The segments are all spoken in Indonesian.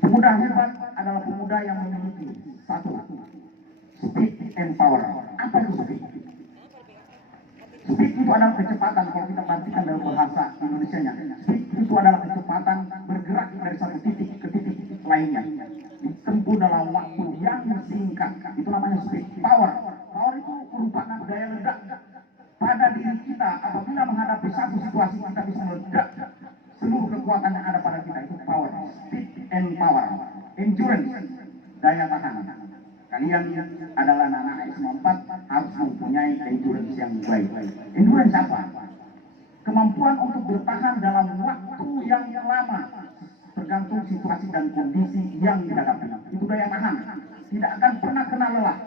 Pemuda hebat adalah pemuda yang memiliki satu, speed and power. Apa itu speed? Speed itu adalah kecepatan. Kalau kita perhatikan dalam bahasa Indonesianya, speed itu adalah kecepatan bergerak dari satu titik ke titik lainnya, ditempuh dalam waktu yang singkat. Itu namanya speed. Power itu merupakan daya ledak pada diri kita. Apabila menghadapi satu situasi, kita bisa meledak seluruh kekuatan yang ada pada kita. Itu power, speed and power. Endurance, daya tahan. Kalian adalah anak-anak S4 harus mempunyai endurance yang baik. Endurance apa? Kemampuan untuk bertahan dalam waktu yang lama, tergantung situasi dan kondisi yang dihadapi. Itu daya tahan. Tidak akan pernah kena lelah.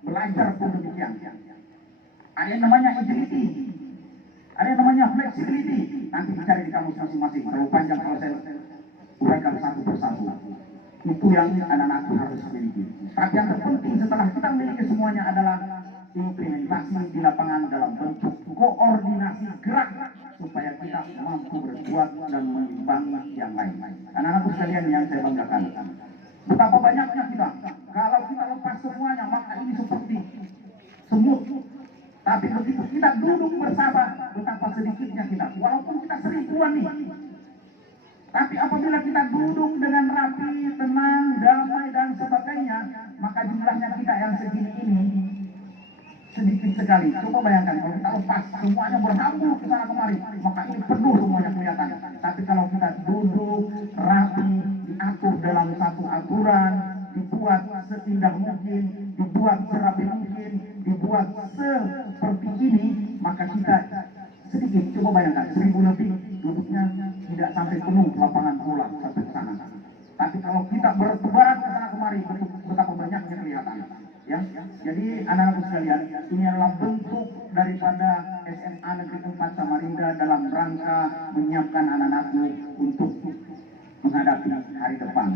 Belajar pun demikian. Ada yang namanya agility, ada yang namanya flexibility. Nanti dicari di kamus masing-masing. Terlalu panjang kalau saya uraikan satu persatu. Itu yang anak-anak harus miliki. Tapi yang terpenting setelah kita memiliki semuanya adalah implementasi di lapangan dalam bentuk koordinasi gerak supaya kita mampu berbuat dan mengimbangi yang lain. Anak-anak sekalian yang saya banggakan, betapa banyaknya kita. Kalau kita lepas semuanya, maka ini seperti semut. Tapi begitu kita duduk bersama, betapa sedikitnya kita. Walaupun kita seribuan nih, tapi apabila kita duduk dengan rapi, tenang, damai dan sebagainya, maka jumlahnya kita yang segini ini sedikit sekali. Coba bayangkan kalau kita lepas semuanya berhambur ke sana kemari, maka ini penuh semuanya kelihatan. Tapi kalau kita duduk rapi, diatur dalam satu aturan, dibuat seindah mungkin, dibuat serapi mungkin, dibuat seperti ini, maka kita sedikit. Coba bayangkan 1000 lebih duduknya tidak sampai penuh lapangan bola sampai ke sana. Tapi kalau kita bertebaran ke sana kemari, betapa banyaknya kelihatan. Ya, jadi anak-anak sekalian, ini adalah bentuk daripada SMA Negeri 4 Samarinda dalam rangka menyiapkan anak-anaknya untuk menghadapi hari depan,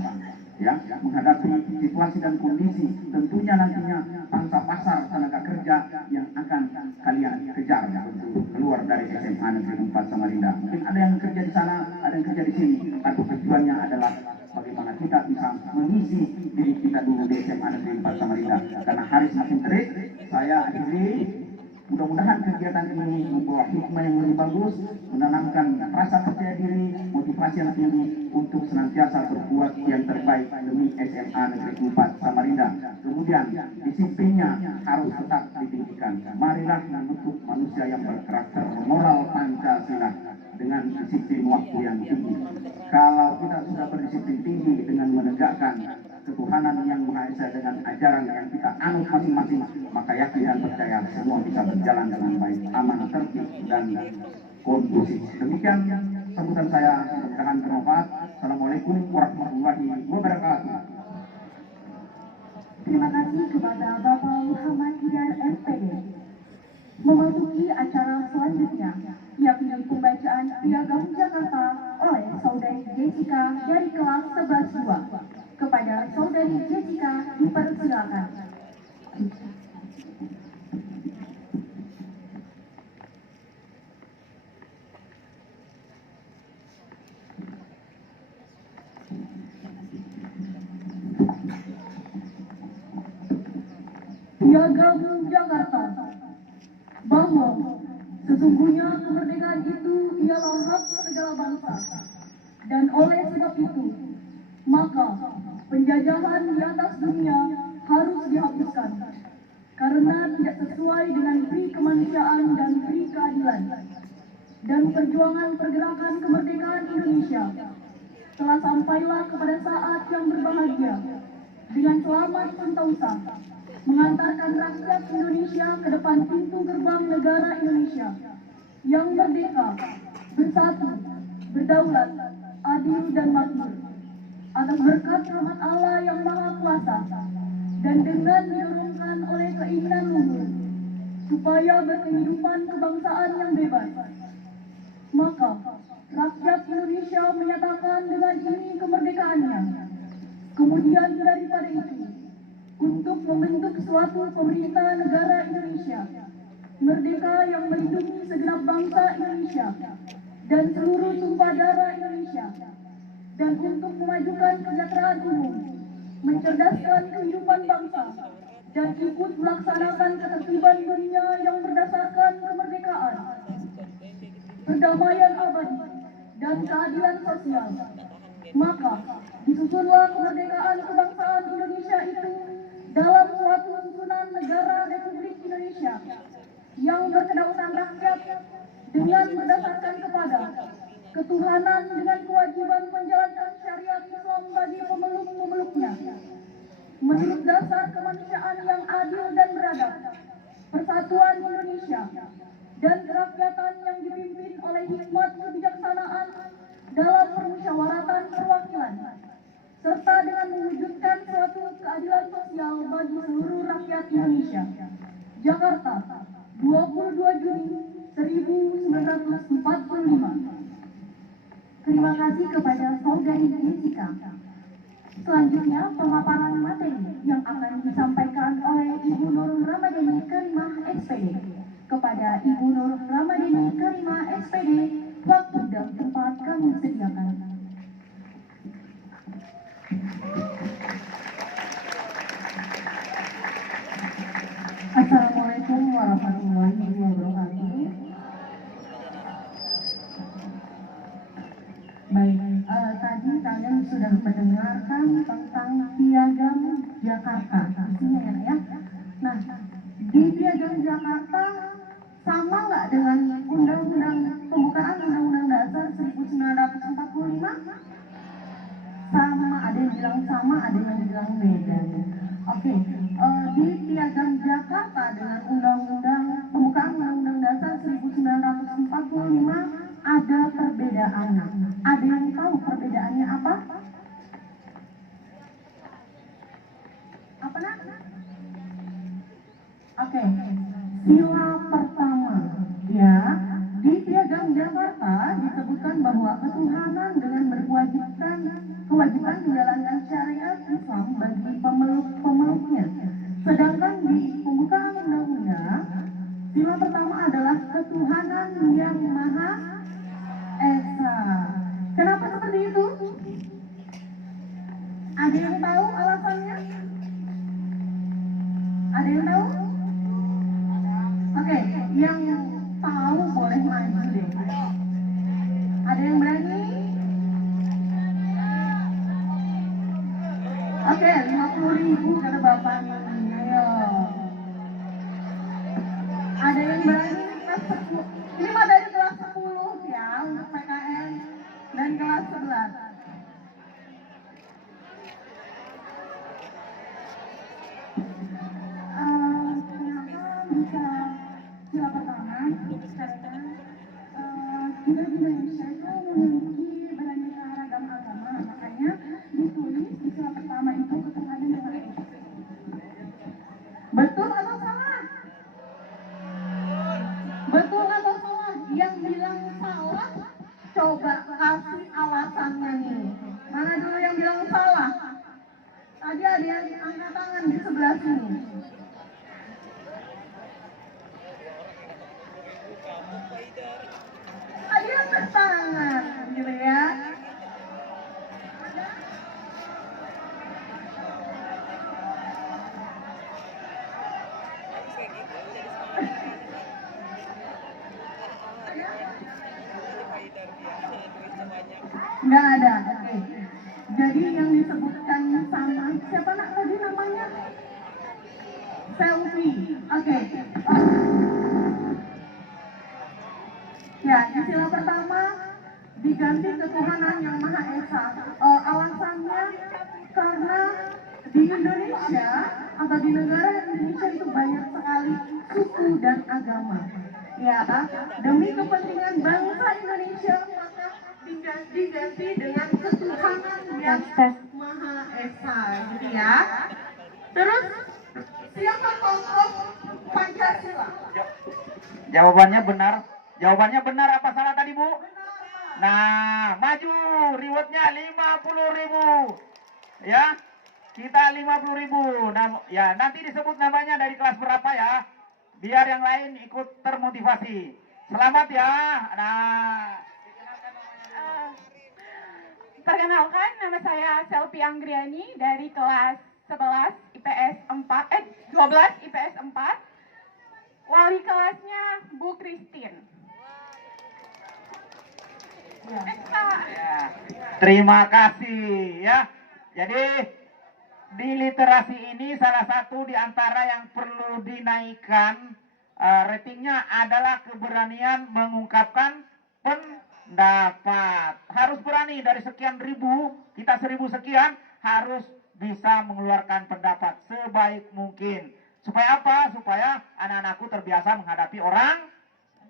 ya, menghadapi situasi dan kondisi. Tentunya nantinya pangsa pasar tenaga kerja yang akan kalian kejar untuk keluar dari SMA Negeri 4 Samarinda. Mungkin ada yang kerja di sana, ada yang kerja di sini, tapi tujuannya adalah bagaimana kita bisa mengisi diri kita dulu di SMA Negeri 4 Samarinda. Karena hari semakin terik, saya akhiri. Mudah-mudahan kegiatan ini membawa hikmah yang lebih bagus, menanamkan rasa percaya diri, motivasi yang tinggi untuk senantiasa berbuat yang terbaik demi SMA Negeri 4 Samarinda. Kemudian disiplinnya harus tetap ditinggikan. Marilah membentuk manusia yang berkarakter moral Pancasila dengan disiplin waktu yang tinggi. Kalau kita sudah berdisiplin tinggi dengan menegakkan ketuhanan yang Maha Esa dengan ajaran yang kita anut masing-masing, maka yakin dan percaya semua bisa berjalan dengan baik, aman, tertib, dan kondusif. Demikian sambutan saya, mudah-mudahan bermanfaat. Assalamualaikum warahmatullahi wabarakatuh. Terima kasih kepada Bapak Muhammad Hidayat SPD. Memasuki acara selanjutnya, yakni pembacaan Piagam Jakarta oleh Saudari Jessica dari kelas 11-2. Kepada Saudari Jessica dipersilakan. Piagam Jakarta, bahwa sesungguhnya kemerdekaan itu ialah hak segala bangsa, dan oleh sebab itu maka penjajahan di atas dunia harus dihapuskan karena tidak sesuai dengan pri kemanusiaan dan pri keadilan. Dan perjuangan pergerakan kemerdekaan Indonesia telah sampailah kepada saat yang berbahagia dengan selamat sentosa mengantarkan rakyat Indonesia ke depan pintu gerbang negara Indonesia yang merdeka, bersatu, berdaulat, adil dan makmur. Atas berkat rahmat Allah yang Maha Kuasa dan dengan didorongkan oleh keinginan luhur supaya berkehidupan kebangsaan yang bebas, maka rakyat Indonesia menyatakan dengan ini kemerdekaannya. Kemudian daripada itu, untuk membentuk suatu pemerintah negara Indonesia merdeka yang melindungi segenap bangsa Indonesia dan seluruh tumpah darah Indonesia, dan untuk memajukan kesejahteraan umum, mencerdaskan kehidupan bangsa, dan ikut melaksanakan ketertiban dunia yang berdasarkan kemerdekaan, perdamaian abadi, dan keadilan sosial. Maka disusunlah kemerdekaan kebangsaan Indonesia itu dalam suatu susunan negara Republik Indonesia yang berkedaulatan rakyat dengan berdasarkan kepada ketuhanan dengan kewajiban menjalankan syariat Islam bagi pemeluk-pemeluknya, menurut dasar kemanusiaan yang adil dan beradab, persatuan Indonesia, dan kerakyatan yang dipimpin oleh hikmat kebijaksanaan dalam permusyawaratan perwakilan, serta dengan mewujudkan suatu keadilan sosial bagi seluruh rakyat Indonesia. Jakarta, 22 Juni 1945. Terima kasih kepada Saudari Jessica. Selanjutnya pemaparan materi yang akan disampaikan oleh Ibu Nur Ramadhani Karimah SPD. Kepada Ibu Nur Ramadhani Karimah SPD, waktu dan tempat kami sediakan. Assalamualaikum warahmatullahi wabarakatuh. Baik, tadi kalian sudah mendengarkan tentang Piagam Jakarta, isinya ya. Nah, di Piagam Jakarta sama nggak dengan Undang-Undang Pembukaan Undang-Undang Dasar 1945? Sama, ada yang bilang sama, ada yang bilang beda. Oke, di Piagam Jakarta dengan Undang-Undang Pembukaan Undang-Undang Dasar 1945 ada perbedaannya. Ada yang tahu perbedaannya apa? Apa nak? Oke, sila pertama, ya. Di Piagam Jakarta disebutkan bahwa ketuhanan dengan kewajiban menjalankan syariat Islam bagi pemeluk-pemeluknya. Sedangkan di pembukaan undang-undang, sila pertama adalah ketuhanan yang Maha Esa. Kenapa seperti itu? Ada yang tahu alasannya? Ada yang tahu? Oke, yang tahu boleh maju deh. Ada yang berani? Oke, 50.000 kata Bapak. Ayo. Ada yang berani? Ini mah dari kelas 10 ya untuk PKN dan kelas 11. Kenapa bisa sila pertama? Karena kita di Indonesia itu memiliki beraneka ragam agama, makanya ditulis di sila pertama itu ketuhanan yang Maha Esa. Betul atau salah? Betul atau salah? Yang bilang salah, coba kasih alasannya nih. Mana dulu yang bilang salah? Tadi ada yang angkat tangan di sebelah sini. Ada yang angkat tangan, gitu ya. Nggak ada, oke. Jadi yang disebutkan sama siapa nak tadi namanya? Selfie, oke. Ya, istilah pertama diganti ketuhanan yang Maha Esa. Alasannya karena di Indonesia atau di negara Indonesia itu banyak sekali suku dan agama. Ya, demi kepentingan bangsa Indonesia maka diganti dengan ketuhanan yang Maha Esa, gitu ya. Terus siapa tokoh Pancasila? Jawabannya benar. Jawabannya benar apa salah tadi, Bu? Nah, maju rewardnya 50.000. Ya. Kita 50.000. Nah, ya, nanti disebut namanya dari kelas berapa ya? Biar yang lain ikut termotivasi. Selamat ya. Nah, Perkenalkan, nama saya Selvi Anggriani dari kelas 11 IPS 12 IPS 4. Wali kelasnya Bu Christine. Ya, terima kasih ya. Jadi di literasi ini salah satu di antara yang perlu dinaikkan ratingnya adalah keberanian mengungkapkan pendapat. Harus berani, dari sekian ribu, kita 1000 sekian, harus bisa mengeluarkan pendapat sebaik mungkin. Supaya apa? Supaya anak-anakku terbiasa menghadapi orang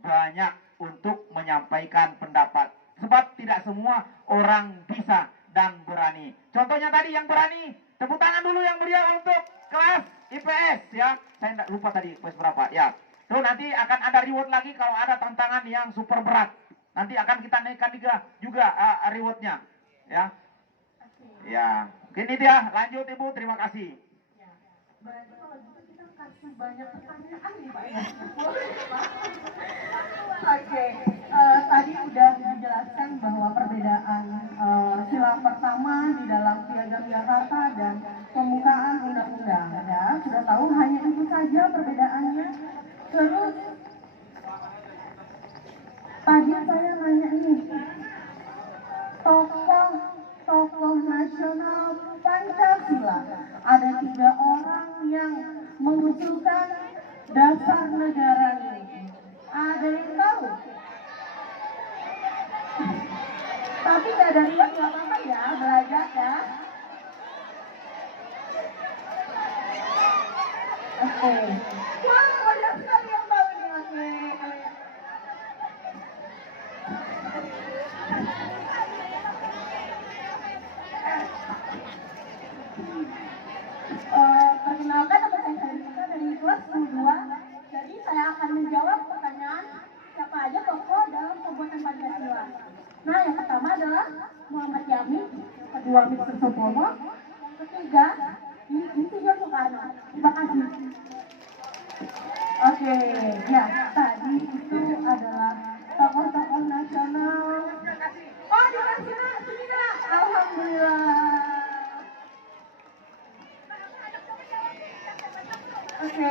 banyak untuk menyampaikan pendapat. Sebab tidak semua orang bisa dan berani. Contohnya tadi yang berani, tepuk tangan dulu yang meriah untuk kelas IPS ya. Saya tidak lupa tadi IPS berapa ya. Tuh nanti akan ada reward lagi kalau ada tantangan yang super berat. Nanti akan kita naikkan juga rewardnya ya. Ya, ini dia. Lanjut Ibu, terima kasih. Berarti kalau gitu kita kasih banyak pertanyaan nih Pak ya. Oke, tadi udah dijelaskan bahwa perbedaan sila pertama di dalam Piagam Jakarta dan pembukaan undang-undang ya. Sudah tahu hanya itu saja perbedaannya. Terus tadi saya nanya nih, tokoh nasional Pancasila, ada 3 orang yang mengusulkan dasar negara ini. Ada yang tahu? Tapi nggak dari nggak apa-apa ya, belajar ya. Oke. Wah, banyak sekali yang tahu nih. Oke. Perkenalkan, nama saya Sarita dari kelas 2. Jadi saya akan menjawab pertanyaan siapa aja tokoh dalam pembuatan Pancasila. Nah, yang pertama adalah Muhammad Yamin, kedua Mr. Supomo, yang ketiga Insinyur Soekarno. Terima kasih. Oke, ya tadi itu adalah tokoh-tokoh nasional. Oh, di nasional, sini nak. Alhamdulillah. Oke,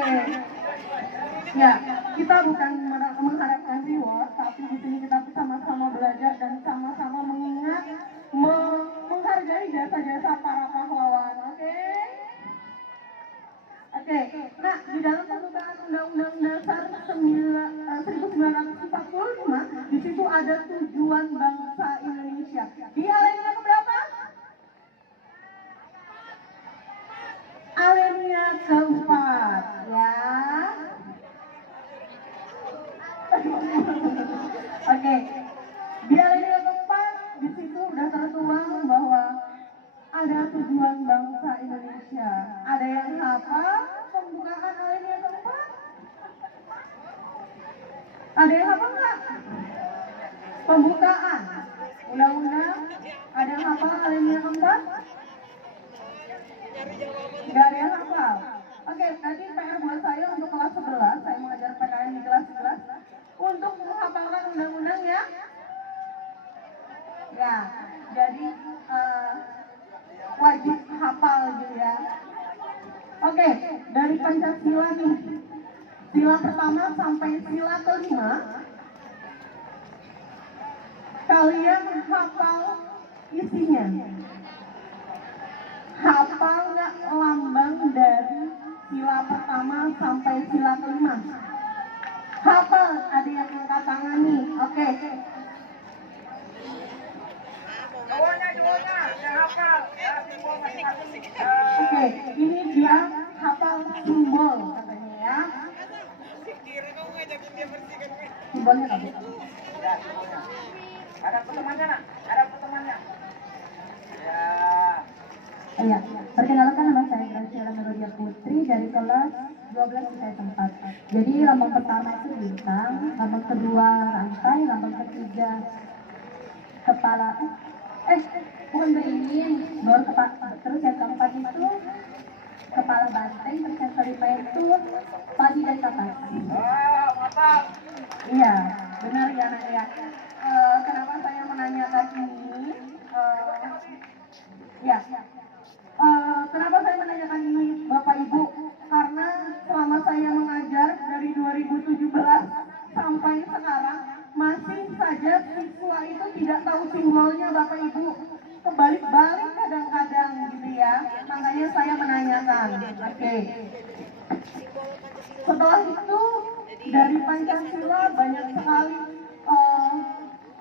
ya kita bukan mengharapkan reward, tapi di sini kita sama-sama belajar dan sama-sama mengingat, menghargai jasa-jasa para pahlawan. Oke. Nah di dalam pembukaan Undang-Undang Dasar 1945, di situ ada tujuan bangsa Indonesia. Di alinea keberapa? Alinea keempat, ya. Oke, di alinea keempat di situ udah tertuang bahwa ada tujuan bangsa Indonesia. Ada yang hafal pembukaan alinea keempat? Ada yang hafal nggak? Pembukaan undang-undang, ada yang hafal alinea keempat? Nggak ada yang hafal. Oke, nanti PR buat saya untuk kelas 11, saya mengajar PKN di kelas 11, untuk menghafalkan undang-undang ya. Ya, jadi wajib hafal gitu ya. Oke, dari Pancasila nih, sila pertama sampai sila kelima, kalian hafal isinya. Hafal nggak lambang dari sila pertama sampai sila kelima? Hafal, ada yang angkat tangan nih. Oke. Oke, ini dia hafal simbol katanya ya. Simbolnya apa? Ada pertemanannya nak? Ada pertemanannya. Ya. Iya, perkenalkan nama saya Graciela Melodia Putri dari kelas 12 IPS 4. Jadi lambang pertama itu bintang, lambang kedua rantai, lambang ketiga kepala, bukan beringin, baru terus yang keempat itu kepala banteng, terus yang kelima itu padi dan kapas. Mantap. Iya, benar ya Nak ya. Kenapa saya menanyakan ini? Ya, kenapa saya menanyakan ini Bapak Ibu? Karena selama saya mengajar dari 2017 sampai sekarang masih saja siswa itu tidak tahu simbolnya Bapak Ibu. Kebalik-balik kadang-kadang gitu ya. Makanya saya menanyakan. Oke. Setelah itu dari Pancasila banyak sekali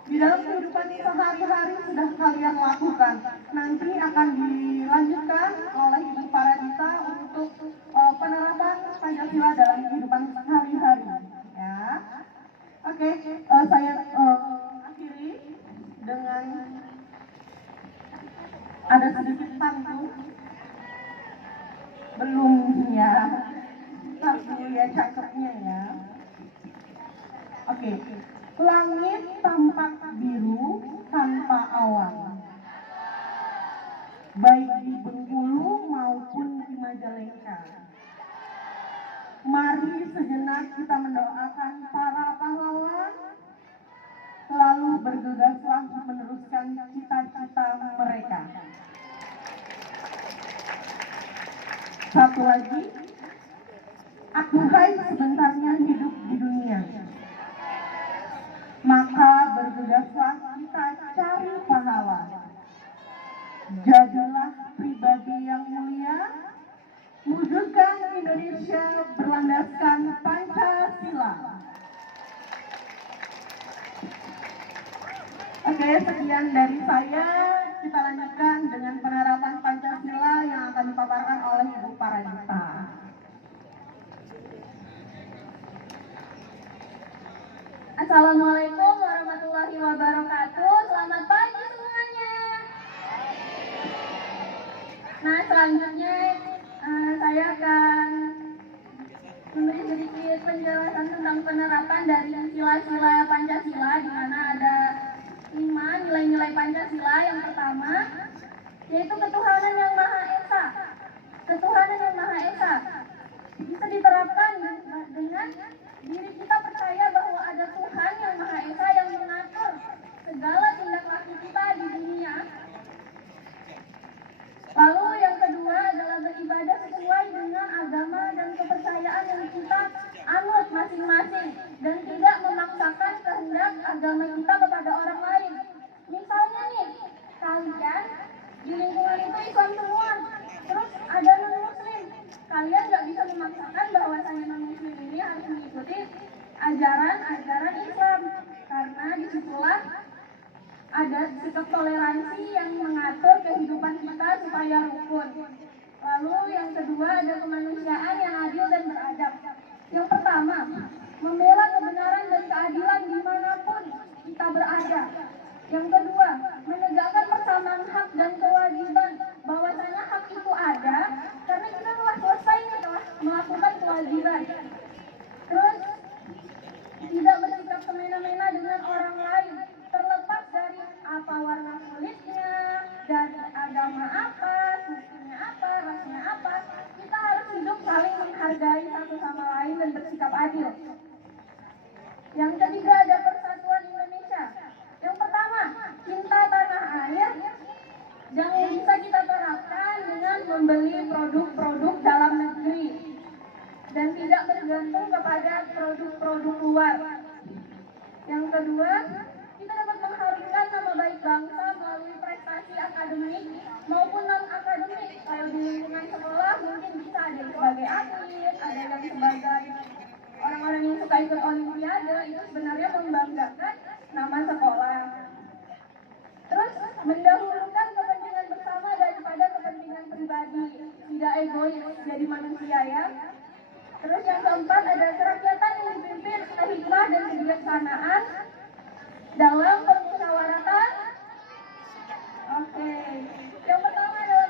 di dalam kehidupan sehari-hari sudah kalian lakukan. Nanti akan dilanjutkan oleh Ibu Paradita untuk penerapan Pancasila dalam kehidupan sehari-hari. Ya, oke. Saya akhiri dengan ada sedikit pantun. Belum ya. Ntar dulu ya cakepnya ya. Oke. Langit tampak biru tanpa awan, baik di Bengkulu maupun di Majalengka. Mari sejenak kita mendoakan para pahlawan, lalu bergegaslah meneruskan cita-cita mereka. Satu lagi, aduhai sebentarnya hidup di dunia. Maka bergegaslah kita cari pahala. Jadilah pribadi yang mulia, wujudkan Indonesia berlandaskan Pancasila. Oke, sekian dari saya. Kita lanjutkan dengan penerapan Pancasila yang akan dipaparkan oleh Ibu Paradita. Assalamualaikum warahmatullahi wabarakatuh. Selamat pagi semuanya. Nah, selanjutnya saya akan memberi sedikit penjelasan tentang penerapan dari sila-sila Pancasila, di mana ada 5 nilai-nilai Pancasila. Yang pertama yaitu ketuhanan yang Maha Esa. Ketuhanan yang Maha Esa bisa diterapkan dengan diri kita percaya bahwa ada Tuhan yang Maha Esa yang mengatur segala tindak laku kita di dunia. Lalu yang kedua adalah beribadah sesuai dengan agama dan kepercayaan yang kita anut masing-masing dan tidak memaksakan kehendak agama kita kepada orang lain. Misalnya nih, kalian di lingkungan itu Islam semua, terus ada non-Muslim. Kalian nggak bisa memaksakan bahwasanya non-Muslim ini harus mengikuti ajaran Islam, karena disitulah ada sikap toleransi yang mengatur kehidupan kita supaya rukun. Lalu yang kedua ada kemanusiaan yang adil dan beradab. Yang pertama, membela kebenaran dan keadilan dimanapun kita berada. Yang kedua, menegakkan persamaan hak dan kewajiban, bahwasanya hak itu ada karena kita telah selesai telah melakukan kewajiban. Terus tidak bersikap semena-mena dengan orang lain, terlepas dari apa warna kulitnya, dari agama apa, sukunya apa, rasnya apa. Kita harus hidup saling menghargai satu sama lain dan bersikap adil. Yang ketiga ada persatuan Indonesia. Yang pertama, cinta tanah air yang bisa kita terapkan dengan membeli produk-produk dalam negeri dan tidak bergantung kepada produk-produk luar. Yang kedua, kita dapat mengharumkan nama baik bangsa melalui prestasi akademik maupun non-akademik. Kalau di lingkungan sekolah mungkin bisa ada yang sebagai atlet, ada yang sebagai orang-orang yang suka ikut olimpiade. Itu sebenarnya membanggakan nama sekolah. Terus mendahulukan kepentingan bersama daripada kepentingan pribadi, tidak egois, jadi manusia ya. Terus yang keempat ada kerakyatan yang dipimpin oleh hikmah dan kebijaksanaan dalam permusyawaratan. Oke. Yang pertama adalah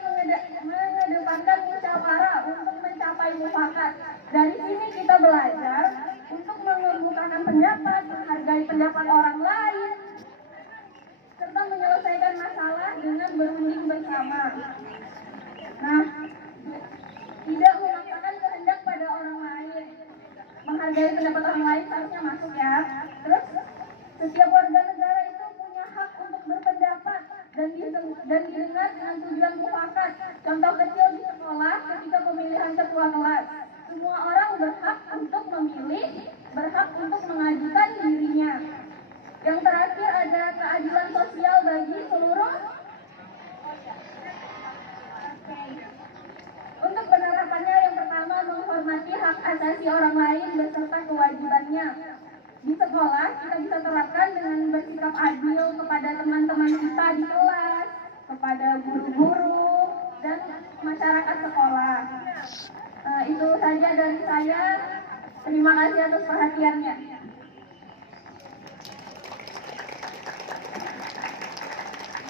mengedepankan musyawarah untuk mencapai mufakat. Dari sini kita belajar untuk mengemukakan pendapat, menghargai pendapat orang lain, serta menyelesaikan masalah dengan berunding bersama. Nah, tidak memaksakan kehendak pada orang lain. Menghargai pendapat orang lain seharusnya masuk ya. Terus, setiap warga negara itu punya hak untuk berpendapat dan didengar dengan tujuan Contoh kecil di sekolah ketika pemilihan ketua kelas. Semua orang berhak untuk memilih, berhak untuk mengajukan dirinya. Yang terakhir ada keadilan sosial bagi seluruh. Untuk penerapannya yang pertama menghormati hak asasi orang lain beserta kewajibannya. Di sekolah kita bisa terapkan dengan bersikap adil kepada teman-teman kita di kelas, kepada guru-guru, dan masyarakat sekolah. Itu saja dari saya. Terima kasih atas perhatiannya.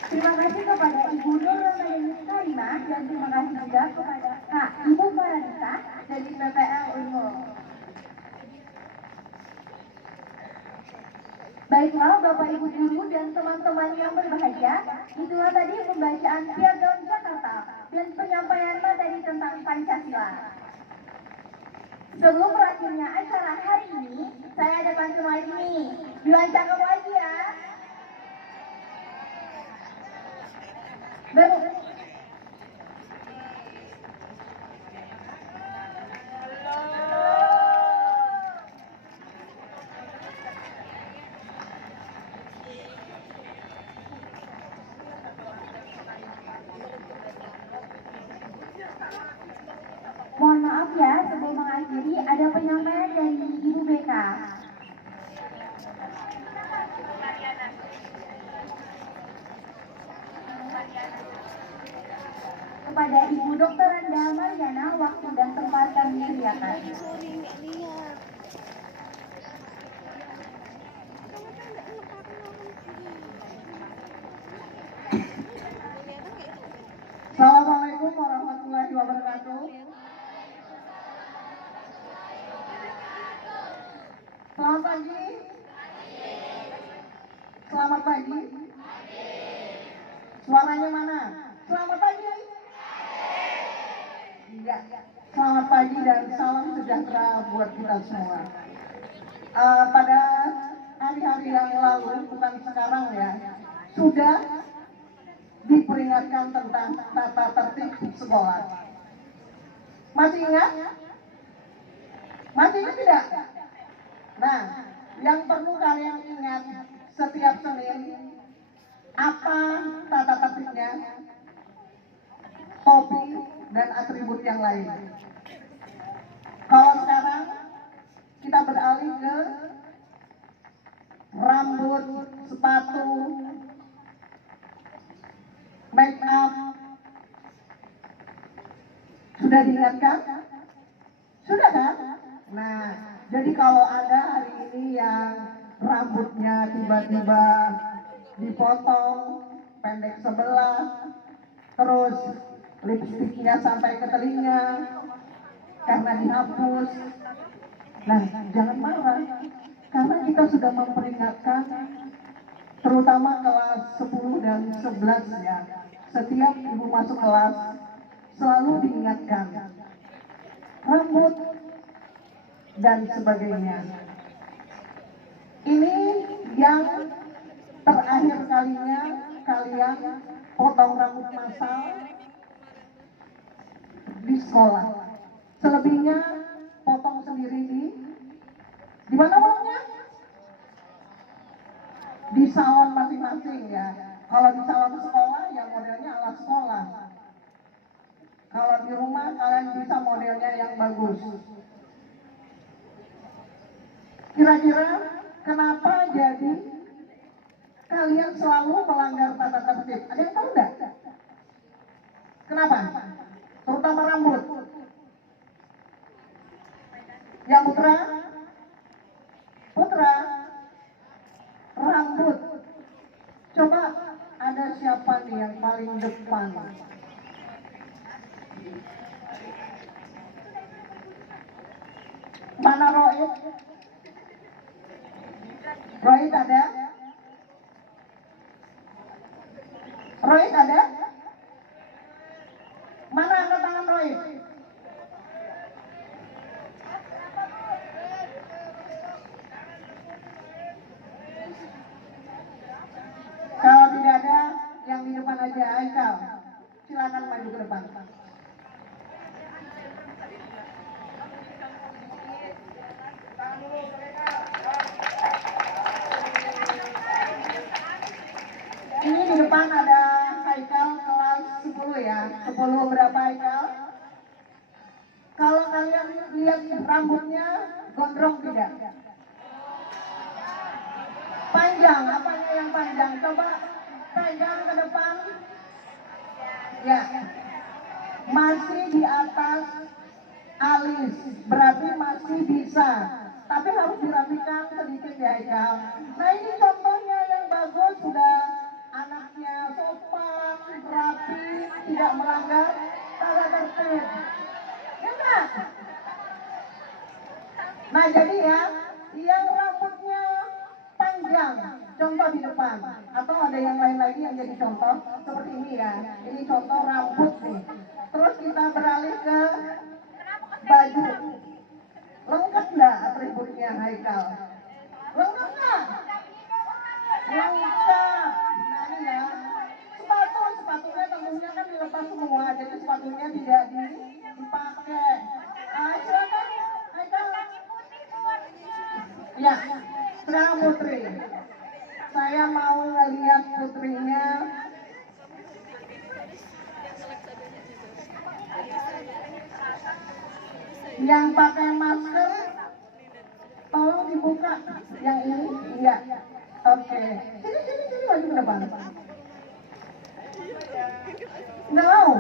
Terima kasih kepada Ibu Nur Ramadhani Karimah dan terima kasih juga kepada Kak Ibu Faranita dari PPL Unmul. Baiklah Bapak Ibu Guru dan teman-teman yang berbahagia, itulah tadi pembacaan Piagam Jakarta dan penyampaian materi tentang Pancasila. Sebelum berakhirnya acara hari ini, saya ada pantun lagi nih. Dilancarkan lagi ya. Mohon maaf ya, sebelum mengakhiri ada penyampaian dari Ibu BK. Kepada Ibu Dr. Anda Mariana, waktu dan tempat kami sediakan. Assalamualaikum warahmatullahi wabarakatuh. Selamat pagi. Selamat pagi. Suaranya mana? Selamat pagi. Iya. Selamat pagi dan salam sejahtera buat kita semua. Pada hari-hari yang lalu, bukan sekarang ya, sudah diperingatkan tentang tata tertib sekolah. Masih ingat? Masih ingat tidak? Nah, yang perlu kalian ingat setiap Senin, apa tata tertibnya, topi, dan atribut yang lain. Kalau sekarang kita beralih ke rambut, sepatu, make up. Sudah diingatkan? Sudah kan? Nah, jadi kalau ada hari ini yang rambutnya tiba-tiba dipotong pendek sebelah, terus lipstiknya sampai ke telinga karena dihapus, nah jangan marah, karena kita sudah memperingatkan terutama kelas 10 dan 11 ya. Setiap ibu masuk kelas selalu diingatkan rambut dan sebagainya. Ini yang terakhir kalinya kalian potong rambut massal di sekolah. Selebihnya potong sendiri di mana potongnya? Di salon masing-masing ya. Kalau di salon sekolah ya modelnya ala sekolah. Kalau di rumah kalian bisa modelnya yang bagus. Kira-kira kenapa jadi kalian selalu melanggar tata tertib? Ada yang tahu enggak? Kenapa? Terutama rambut. Ya Putra? Putra? Rambut. Coba ada siapa nih yang paling depan? Mana Roid? Roid ada? Roid ada? Mana angkat tangan Roid? Kalau tidak ada, yang di depan aja, Aikal. Silakan maju ke depan. Ini di depan ada Haikal kelas 10 ya. 10 berapa Haikal? Kalau kalian lihat rambutnya gondrong tidak? Panjang, apanya yang panjang? Coba pegang ke depan. Ya, masih di atas alis, berarti masih bisa. Tapi harus dirapikan sedikit ya Haikal. Nah ini contohnya yang bagus, sudah anaknya sopan, rapi, tidak melanggar tata tertib. Ya enggak? Nah jadi ya, yang rambutnya panjang, contoh di depan. Atau ada yang lain lagi yang jadi contoh, seperti ini ya. Ini contoh rambut nih. Terus kita beralih ke baju. Lengkap nggak atributnya Haikal? Lengkap nggak? Lengkap. Nah ini ya. Sepatunya tentunya kan dilepas semua, jadi sepatunya tidak dipakai. Silakan Haikal. Ya, sekarang Putri. Saya mau ngeliat putrinya. Yang pakai masker, tolong dibuka. Yang ini, iya. Oke. Sini maju ke depan. Nggak mau.